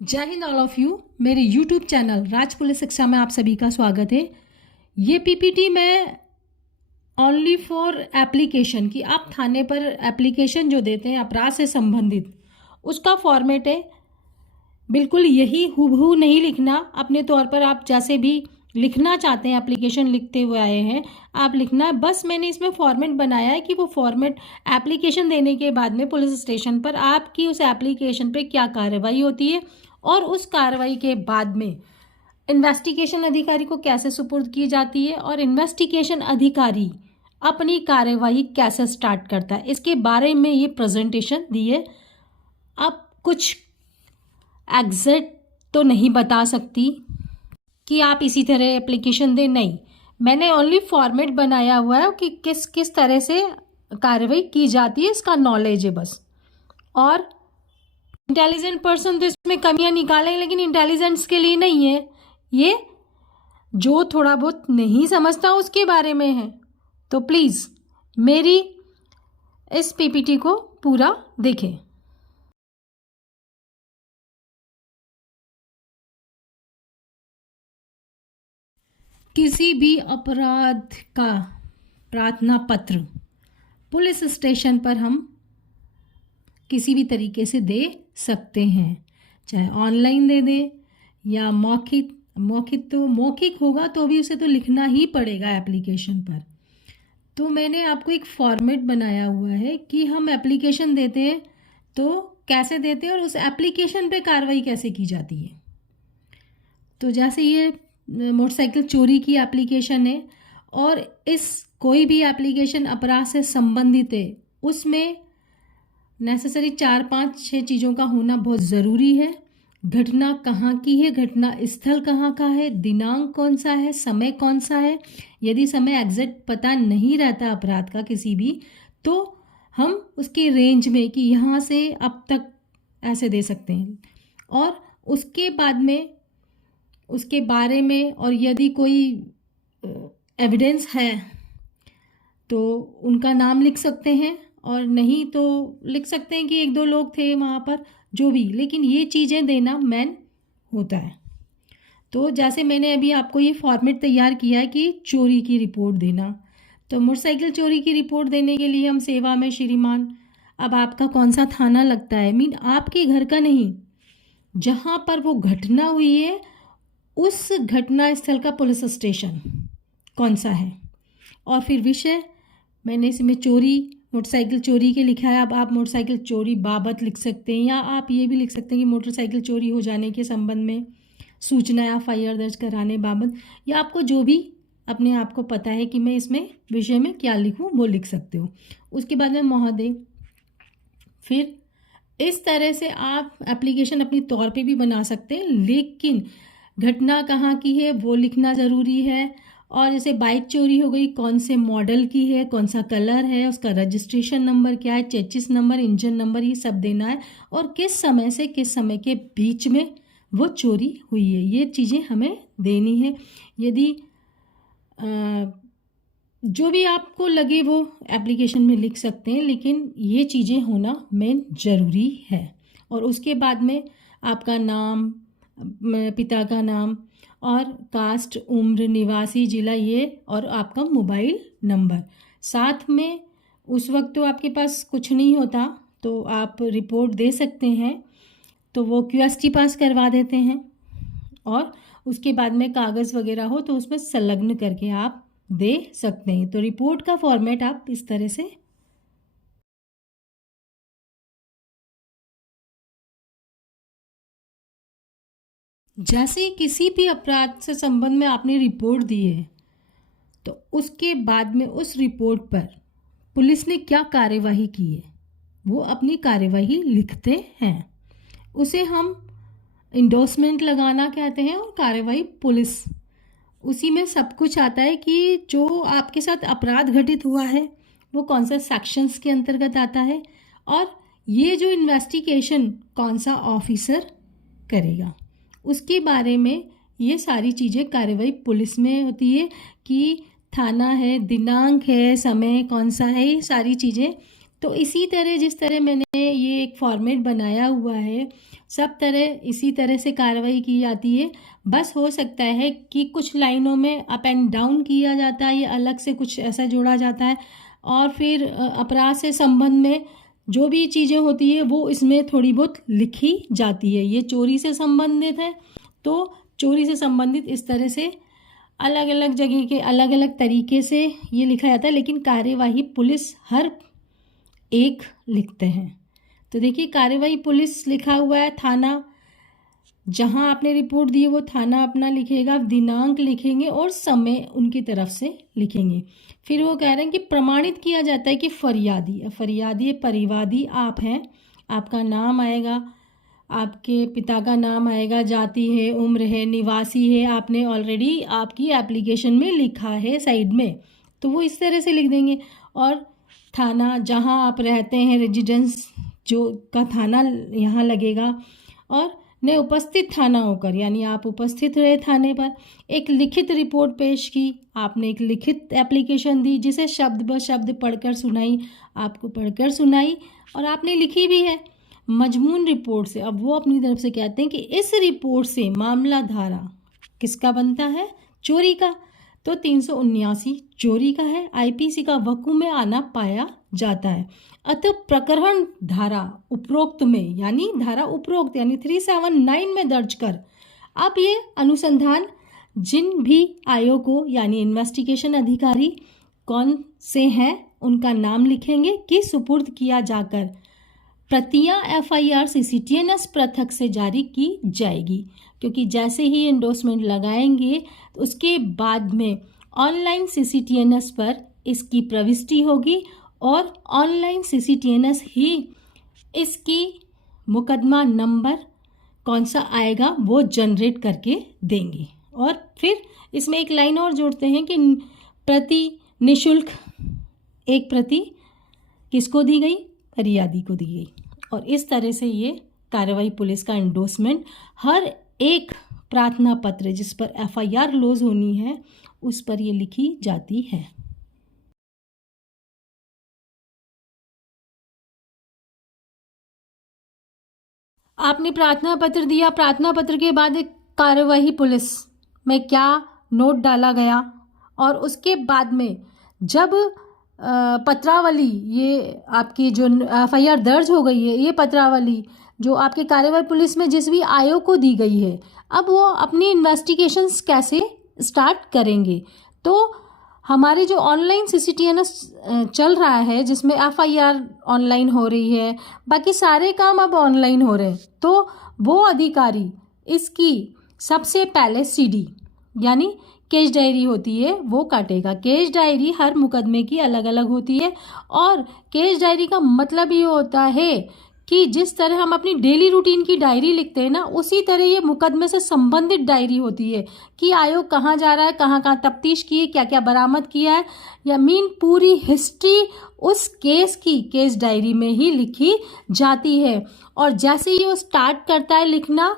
जय Hind all of you. मेरे YouTube channel राज police शिक्षा में आप सभी का स्वागत है। ये पीपीटी मैं ओनली फॉर एप्लीकेशन की आप थाने पर एप्लीकेशन जो देते हैं अपराध से संबंधित उसका फॉर्मेट है। बिल्कुल यही हूबहू नहीं लिखना, अपने तौर पर आप जैसे भी लिखना चाहते हैं एप्लीकेशन लिखते हुए आए हैं आप लिखना। बस मैंने इसमें फॉर्मेट बनाया है कि वो फॉर्मेट एप्लीकेशन देने के बाद में पुलिस स्टेशन पर आपकी उस एप्लीकेशन पे क्या कार्रवाई होती है और उस कार्रवाई के बाद में इन्वेस्टिगेशन अधिकारी को कैसे सुपुर्द की जाती है और इन्वेस्टिगेशन अधिकारी अपनी कार्रवाई कैसे स्टार्ट करता है, इसके बारे में ये प्रेजेंटेशन दी है। अब कुछ एग्जैक्ट तो नहीं बता सकती कि आप इसी तरह एप्लीकेशन दें, नहीं, मैंने ओनली फॉर्मेट बनाया हुआ है कि किस किस तरह से कार्रवाई की जाती है, इसका नॉलेज है बस। और इंटेलिजेंट पर्सन तो इसमें कमियां निकालें, लेकिन इंटेलिजेंट्स के लिए नहीं है, ये जो थोड़ा बहुत नहीं समझता उसके बारे में है। तो प्लीज़ मेरी इस पीपीटी को पूरा देखें। किसी भी अपराध का प्रार्थना पत्र पुलिस स्टेशन पर हम किसी भी तरीके से दे सकते हैं, चाहे ऑनलाइन दे दें या मौखिक होगा तो भी उसे तो लिखना ही पड़ेगा एप्लीकेशन पर। तो मैंने आपको एक फॉर्मेट बनाया हुआ है कि हम एप्लीकेशन देते हैं तो कैसे देते हैं और उस एप्लीकेशन पे कार्रवाई कैसे की जाती है। तो जैसे ये मोटरसाइकिल चोरी की एप्लीकेशन है और इस कोई भी एप्लीकेशन अपराध से संबंधित है, उसमें नेसेसरी 4-5-6 चीज़ों का होना बहुत ज़रूरी है। घटना कहाँ की है, घटना स्थल कहाँ का है, दिनांक कौन सा है, समय कौन सा है। यदि समय एग्जैक्ट पता नहीं रहता अपराध का किसी भी, तो हम उसके रेंज में कि यहाँ से अब तक ऐसे दे सकते हैं। और उसके बाद में उसके बारे में, और यदि कोई एविडेंस है तो उनका नाम लिख सकते हैं, और नहीं तो लिख सकते हैं कि 1-2 लोग थे वहाँ पर, जो भी, लेकिन ये चीज़ें देना मेन होता है। तो जैसे मैंने अभी आपको ये फॉर्मेट तैयार किया है कि चोरी की रिपोर्ट देना, तो मोटरसाइकिल चोरी की रिपोर्ट देने के लिए हम सेवा में श्रीमान, अब आपका कौन सा थाना लगता है, मीन आपके घर का नहीं, जहाँ पर वो घटना हुई है उस घटना स्थल का पुलिस स्टेशन कौन सा है। और फिर विषय मैंने इसमें चोरी, मोटरसाइकिल चोरी के लिखा है। अब आप मोटरसाइकिल चोरी बाबत लिख सकते हैं, या आप ये भी लिख सकते हैं कि मोटरसाइकिल चोरी हो जाने के संबंध में सूचना या FIR दर्ज कराने बाबत, या आपको जो भी अपने आप को पता है कि मैं इसमें विषय में क्या लिखूं वो लिख सकते हो। उसके बाद में महोदय, फिर इस तरह से आप एप्लीकेशन अपनी तौर पे भी बना सकते हैं, लेकिन घटना कहाँ की है वो लिखना ज़रूरी है। और जैसे बाइक चोरी हो गई, कौन से मॉडल की है, कौन सा कलर है, उसका रजिस्ट्रेशन नंबर क्या है, चेचिस नंबर, इंजन नंबर, ये सब देना है, और किस समय से किस समय के बीच में वो चोरी हुई है, ये चीज़ें हमें देनी है। यदि जो भी आपको लगे वो एप्लीकेशन में लिख सकते हैं, लेकिन ये चीज़ें होना मेन ज़रूरी है। और उसके बाद में आपका नाम, पिता का नाम, और कास्ट, उम्र, निवासी जिला, ये, और आपका मोबाइल नंबर। साथ में उस वक्त तो आपके पास कुछ नहीं होता तो आप रिपोर्ट दे सकते हैं, तो वो QST पास करवा देते हैं, और उसके बाद में कागज़ वगैरह हो तो उसमें संलग्न करके आप दे सकते हैं। तो रिपोर्ट का फॉर्मेट आप इस तरह से जैसे किसी भी अपराध से संबंध में आपने रिपोर्ट दी है, तो उसके बाद में उस रिपोर्ट पर पुलिस ने क्या कार्यवाही की है वो अपनी कार्यवाही लिखते हैं। उसे हम इंडोर्समेंट लगाना कहते हैं, और कार्यवाही पुलिस, उसी में सब कुछ आता है कि जो आपके साथ अपराध घटित हुआ है वो कौन सा सेक्शंस के अंतर्गत आता है, और ये जो इन्वेस्टिगेशन कौन सा ऑफिसर करेगा, उसके बारे में ये सारी चीज़ें कार्रवाई पुलिस में होती है कि थाना है, दिनांक है, समय कौन सा है, ये सारी चीज़ें। तो इसी तरह जिस तरह मैंने ये एक फॉर्मेट बनाया हुआ है, सब तरह इसी तरह से कार्रवाई की जाती है। बस हो सकता है कि कुछ लाइनों में अप एंड डाउन किया जाता है या अलग से कुछ ऐसा जोड़ा जाता है, और फिर अपराध से संबंध में जो भी चीज़ें होती है वो इसमें थोड़ी बहुत लिखी जाती है। ये चोरी से संबंधित है तो चोरी से संबंधित इस तरह से अलग अलग जगह के अलग अलग तरीके से ये लिखा जाता है, लेकिन कार्यवाही पुलिस हर एक लिखते हैं। तो देखिए, कार्यवाही पुलिस लिखा हुआ है, थाना जहां आपने रिपोर्ट दी है वो थाना अपना लिखेगा, दिनांक लिखेंगे और समय उनकी तरफ से लिखेंगे। फिर वो कह रहे हैं कि प्रमाणित किया जाता है कि फरियादी परिवादी आप हैं, आपका नाम आएगा, आपके पिता का नाम आएगा, जाति है, उम्र है, निवासी है, आपने ऑलरेडी आपकी एप्लीकेशन में लिखा है साइड में, तो वो इस तरह से लिख देंगे। और थाना जहां आप रहते हैं, रेजिडेंस जो का थाना यहाँ लगेगा, और ने उपस्थित थाना होकर, यानी आप उपस्थित रहे थाने पर, एक लिखित रिपोर्ट पेश की, आपने एक लिखित एप्लीकेशन दी जिसे शब्द ब शब्द पढ़कर सुनाई, आपको पढ़कर सुनाई और आपने लिखी भी है मजमून रिपोर्ट से। अब वो अपनी तरफ से कहते हैं कि इस रिपोर्ट से मामला धारा किसका बनता है? चोरी का। तो 379 चोरी का है, आईपीसी का वकू में आना पाया जाता है। अतः प्रकरण धारा उपरोक्त में, यानी धारा उपरोक्त यानी 379 में दर्ज कर अब ये अनुसंधान जिन भी आयोगों यानी इन्वेस्टिगेशन अधिकारी कौन से हैं उनका नाम लिखेंगे कि सुपुर्द किया जाकर प्रतियां एफआईआर सीसीटीएनएस पृथक से जारी की जाएगी। क्योंकि जैसे ही एंडोर्समेंट लगाएंगे तो उसके बाद में ऑनलाइन सीसीटीएनएस पर इसकी प्रविष्टि होगी और ऑनलाइन सीसीटीएनएस ही इसकी मुकदमा नंबर कौन सा आएगा वो जनरेट करके देंगे। और फिर इसमें एक लाइन और जोड़ते हैं कि प्रति निशुल्क एक प्रति किसको दी गई? फरियादी को दी गई। और इस तरह से ये कार्रवाई पुलिस का एंडोर्समेंट हर एक प्रार्थना पत्र जिस पर एफआईआर लॉज होनी है उस पर ये लिखी जाती है। आपने प्रार्थना पत्र दिया, प्रार्थना पत्र के बाद एक कार्यवाही पुलिस में क्या नोट डाला गया और उसके बाद में जब पत्रावली, ये आपकी जो एफआईआर दर्ज हो गई है, ये पत्रावली जो आपके कार्यवाही पुलिस में जिस भी आयोग को दी गई है, अब वो अपनी इन्वेस्टिगेशंस कैसे स्टार्ट करेंगे। तो हमारे जो ऑनलाइन सीसीटीएनएस चल रहा है जिसमें एफआईआर ऑनलाइन हो रही है, बाकी सारे काम अब ऑनलाइन हो रहे हैं, तो वो अधिकारी इसकी सबसे पहले सीडी यानी केस डायरी होती है वो काटेगा। केस डायरी हर मुकदमे की अलग अलग होती है और केस डायरी का मतलब ये होता है कि जिस तरह हम अपनी डेली रूटीन की डायरी लिखते हैं ना, उसी तरह ये मुकदमे से संबंधित डायरी होती है कि आयोग कहाँ जा रहा है, कहाँ कहाँ तफ्तीश की है, क्या क्या बरामद किया है, या मीन पूरी हिस्ट्री उस केस की केस डायरी में ही लिखी जाती है। और जैसे ही वो स्टार्ट करता है लिखना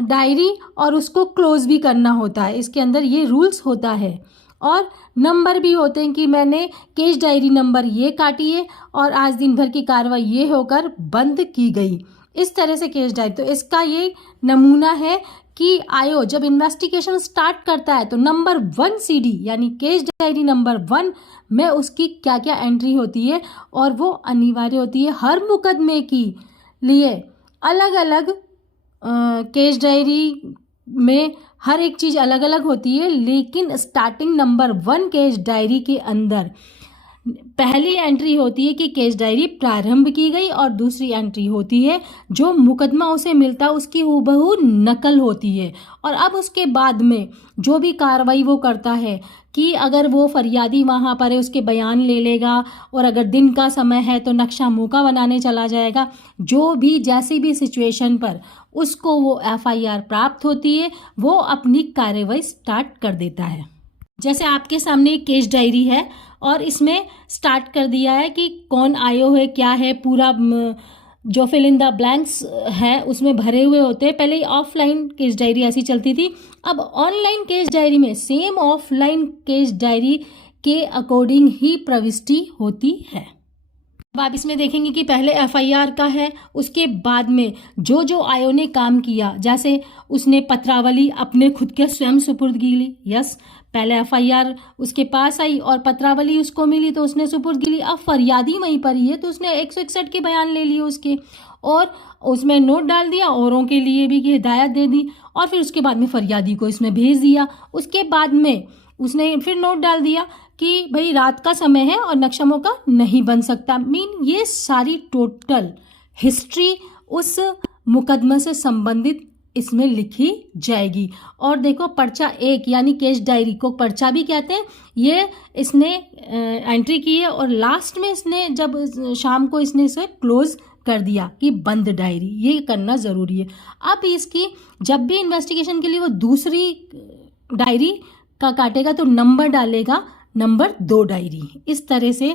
डायरी और उसको क्लोज भी करना होता है, इसके अंदर ये रूल्स होता है। और नंबर भी होते हैं कि मैंने केस डायरी नंबर ये काटी है और आज दिन भर की कार्रवाई ये होकर बंद की गई, इस तरह से केस डायरी। तो इसका ये नमूना है कि आयोग जब इन्वेस्टिगेशन स्टार्ट करता है तो नंबर 1 सीडी यानी केस डायरी नंबर 1 में उसकी क्या क्या एंट्री होती है और वो अनिवार्य होती है हर मुकदमे की लिए। अलग अलग केस डायरी में हर एक चीज़ अलग अलग होती है, लेकिन स्टार्टिंग नंबर 1 केस डायरी के अंदर पहली एंट्री होती है कि केस डायरी प्रारंभ की गई और दूसरी एंट्री होती है जो मुकदमा उसे मिलता है उसकी हूबहू नकल होती है। और अब उसके बाद में जो भी कार्रवाई वो करता है कि अगर वो फरियादी वहाँ पर है उसके बयान ले लेगा, और अगर दिन का समय है तो नक्शा मौका बनाने चला जाएगा। जो भी जैसी भी सिचुएशन पर उसको वो एफआईआर प्राप्त होती है वो अपनी कार्रवाई स्टार्ट कर देता है। जैसे आपके सामने एक केस डायरी है और इसमें स्टार्ट कर दिया है कि कौन आयो है, क्या है, पूरा जो फिल इन द ब्लैंक्स है उसमें भरे हुए होते हैं। पहले ऑफलाइन केस डायरी ऐसी चलती थी, अब ऑनलाइन केस डायरी में सेम ऑफलाइन केस डायरी के अकॉर्डिंग ही प्रविष्टि होती है। अब आप इसमें देखेंगे कि पहले एफआईआर का है, उसके बाद में जो जो आयो ने काम किया, जैसे उसने पत्रावली अपने खुद के स्वयं सुपुर्द की ली। यस, पहले एफआईआर उसके पास आई और पत्रावली उसको मिली तो उसने सुपुर्द की ली। अब फरियादी वहीं पर ही है तो उसने 161 के बयान ले लिए उसके, और उसमें नोट डाल दिया, औरों के लिए भी कि हिदायत दे दी, और फिर उसके बाद में फरियादी को इसमें भेज दिया। उसके बाद में उसने फिर नोट डाल दिया कि भाई रात का समय है और नक्शा मौका नहीं बन सकता। ये सारी टोटल हिस्ट्री उस मुकदमे से संबंधित इसमें लिखी जाएगी। और देखो पर्चा 1 यानी केस डायरी को पर्चा भी कहते हैं, ये इसने एंट्री की है और लास्ट में इसने जब शाम को इसने इसे क्लोज कर दिया कि बंद डायरी, ये करना ज़रूरी है। अब इसकी जब भी इन्वेस्टिगेशन के लिए वो दूसरी डायरी का काटेगा तो नंबर डालेगा नंबर 2 डायरी। इस तरह से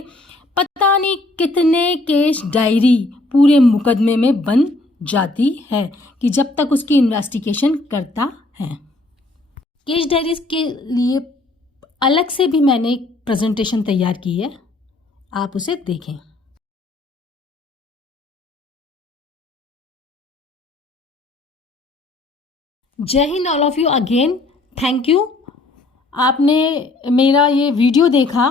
पता नहीं कितने केस डायरी पूरे मुकदमे में बन जाती है कि जब तक उसकी इन्वेस्टिगेशन करता है। केस डायरीज के लिए अलग से भी मैंने एक प्रेजेंटेशन तैयार की है, आप उसे देखें। जय Hind all of you again, thank you. आपने मेरा ये वीडियो देखा,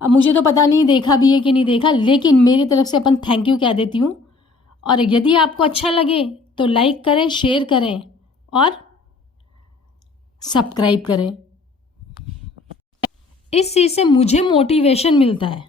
अब मुझे तो पता नहीं देखा भी है कि नहीं देखा, लेकिन मेरी तरफ से अपन थैंक यू कह देती हूँ। और यदि आपको अच्छा लगे तो लाइक करें, शेयर करें और सब्सक्राइब करें। इस चीज़ से मुझे मोटिवेशन मिलता है।